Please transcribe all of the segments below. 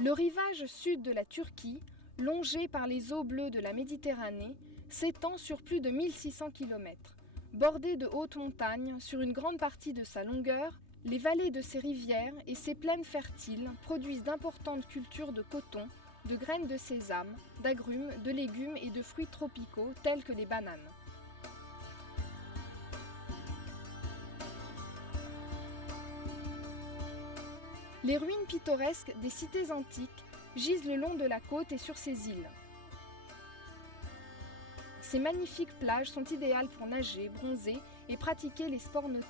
Le rivage sud de la Turquie, longé par les eaux bleues de la Méditerranée, s'étend sur plus de 1600 km. Bordé de hautes montagnes sur une grande partie de sa longueur, les vallées de ses rivières et ses plaines fertiles produisent d'importantes cultures de coton, de graines de sésame, d'agrumes, de légumes et de fruits tropicaux tels que les bananes. Les ruines pittoresques des cités antiques gisent le long de la côte et sur ses îles. Ces magnifiques plages sont idéales pour nager, bronzer et pratiquer les sports nautiques.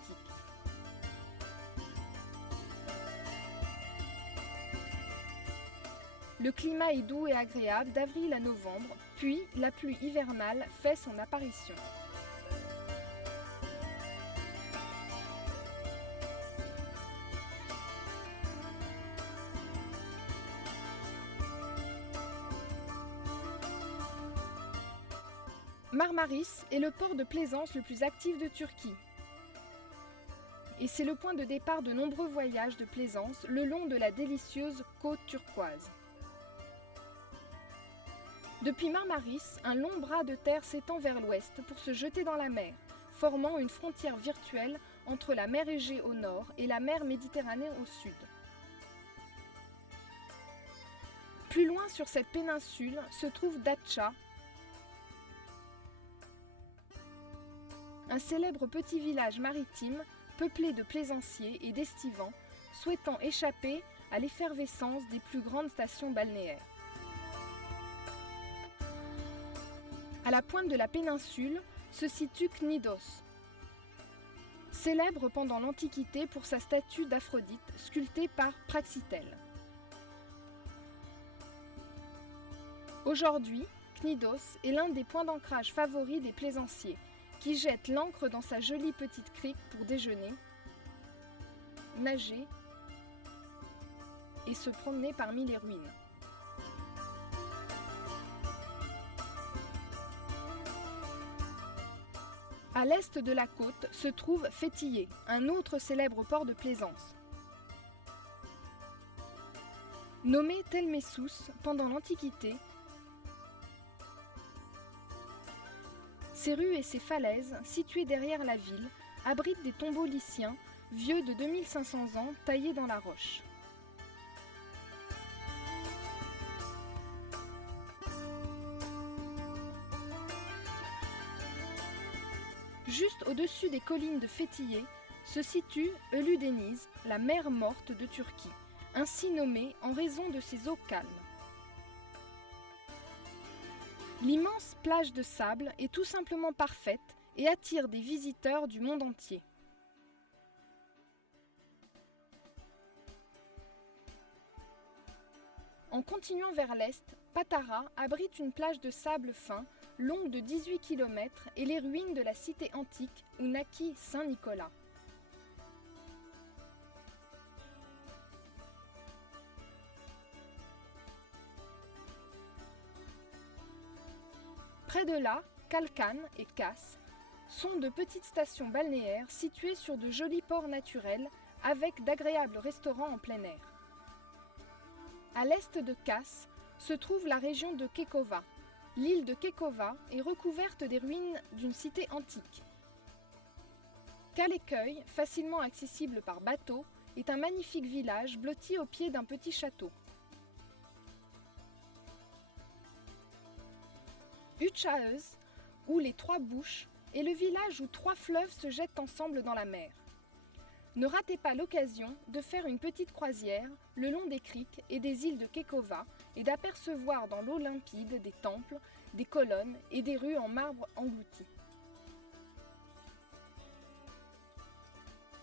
Le climat est doux et agréable d'avril à novembre, puis la pluie hivernale fait son apparition. Marmaris est le port de plaisance le plus actif de Turquie. Et c'est le point de départ de nombreux voyages de plaisance le long de la délicieuse côte turquoise. Depuis Marmaris, un long bras de terre s'étend vers l'ouest pour se jeter dans la mer, formant une frontière virtuelle entre la mer Égée au nord et la mer Méditerranée au sud. Plus loin sur cette péninsule se trouve Datça, un célèbre petit village maritime peuplé de plaisanciers et d'estivants souhaitant échapper à l'effervescence des plus grandes stations balnéaires. À la pointe de la péninsule se situe Knidos, célèbre pendant l'Antiquité pour sa statue d'Aphrodite sculptée par Praxitèle. Aujourd'hui, Knidos est l'un des points d'ancrage favoris des plaisanciers, qui jettent l'ancre dans sa jolie petite crique pour déjeuner, nager et se promener parmi les ruines. À l'est de la côte se trouve Fethiye, un autre célèbre port de plaisance. Nommé Telmessous pendant l'Antiquité, ses rues et ses falaises, situées derrière la ville, abritent des tombeaux lyciens, vieux de 2500 ans, taillés dans la roche. Juste au-dessus des collines de Fethiye se situe Ölüdeniz, la mer morte de Turquie, ainsi nommée en raison de ses eaux calmes. L'immense plage de sable est tout simplement parfaite et attire des visiteurs du monde entier. En continuant vers l'est, Patara abrite une plage de sable fin longue de 18 km et les ruines de la cité antique où naquit Saint Nicolas. Près de là, Kalkan et Kas sont de petites stations balnéaires situées sur de jolis ports naturels avec d'agréables restaurants en plein air. À l'est de Kas se trouve la région de Kekova. L'île de Kekova est recouverte des ruines d'une cité antique. Kaleköy, facilement accessible par bateau, est un magnifique village blotti au pied d'un petit château. Uçaöz, ou les Trois Bouches, est le village où 3 fleuves se jettent ensemble dans la mer. Ne ratez pas l'occasion de faire une petite croisière le long des criques et des îles de Kekova et d'apercevoir dans l'eau limpide des temples, des colonnes et des rues en marbre englouti.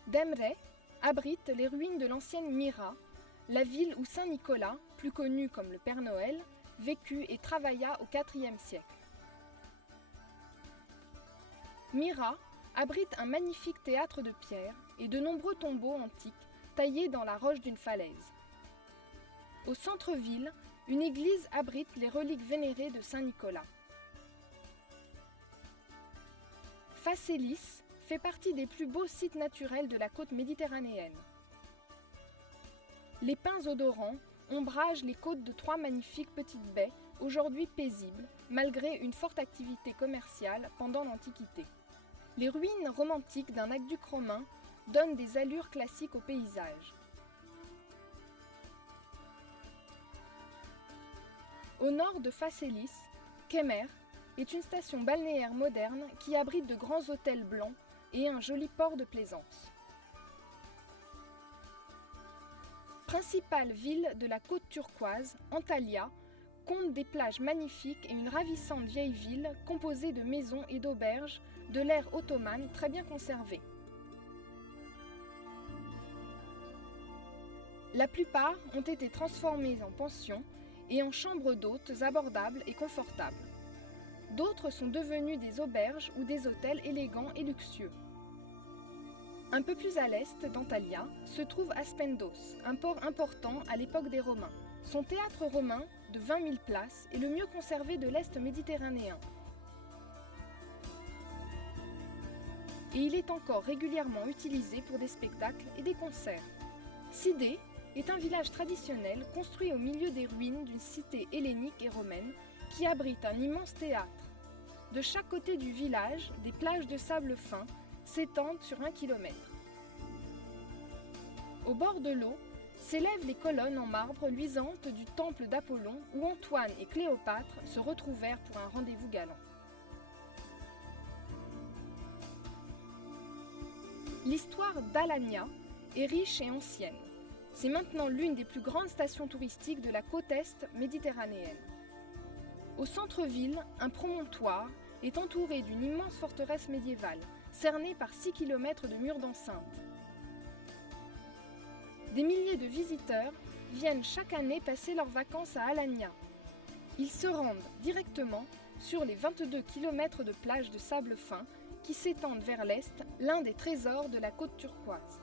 Demre abrite les ruines de l'ancienne Myra, la ville où Saint Nicolas, plus connu comme le Père Noël, vécut et travailla au IVe siècle. Myra abrite un magnifique théâtre de pierre et de nombreux tombeaux antiques taillés dans la roche d'une falaise. Au centre-ville, une église abrite les reliques vénérées de Saint Nicolas. Phasélis fait partie des plus beaux sites naturels de la côte méditerranéenne. Les pins odorants ombragent les côtes de 3 magnifiques petites baies, aujourd'hui paisibles, malgré une forte activité commerciale pendant l'Antiquité. Les ruines romantiques d'un aqueduc romain donnent des allures classiques au paysage. Au nord de Phasélis, Kemer est une station balnéaire moderne qui abrite de grands hôtels blancs et un joli port de plaisance. Principale ville de la côte turquoise, Antalya compte des plages magnifiques et une ravissante vieille ville composée de maisons et d'auberges de l'ère ottomane très bien conservées. La plupart ont été transformées en pensions et en chambres d'hôtes abordables et confortables. D'autres sont devenues des auberges ou des hôtels élégants et luxueux. Un peu plus à l'est d'Antalya se trouve Aspendos, un port important à l'époque des Romains. Son théâtre romain, de 20 000 places, est le mieux conservé de l'Est méditerranéen. Et il est encore régulièrement utilisé pour des spectacles et des concerts. Sidé est un village traditionnel construit au milieu des ruines d'une cité hellénique et romaine qui abrite un immense théâtre. De chaque côté du village, des plages de sable fin s'étendent sur 1 kilomètre. Au bord de l'eau s'élèvent les colonnes en marbre luisante du temple d'Apollon où Antoine et Cléopâtre se retrouvèrent pour un rendez-vous galant. L'histoire d'Alanya est riche et ancienne. C'est maintenant l'une des plus grandes stations touristiques de la côte est méditerranéenne. Au centre-ville, un promontoire est entouré d'une immense forteresse médiévale, cernée par 6 km de murs d'enceinte. Des milliers de visiteurs viennent chaque année passer leurs vacances à Alanya. Ils se rendent directement sur les 22 km de plages de sable fin qui s'étendent vers l'est, l'un des trésors de la côte turquoise.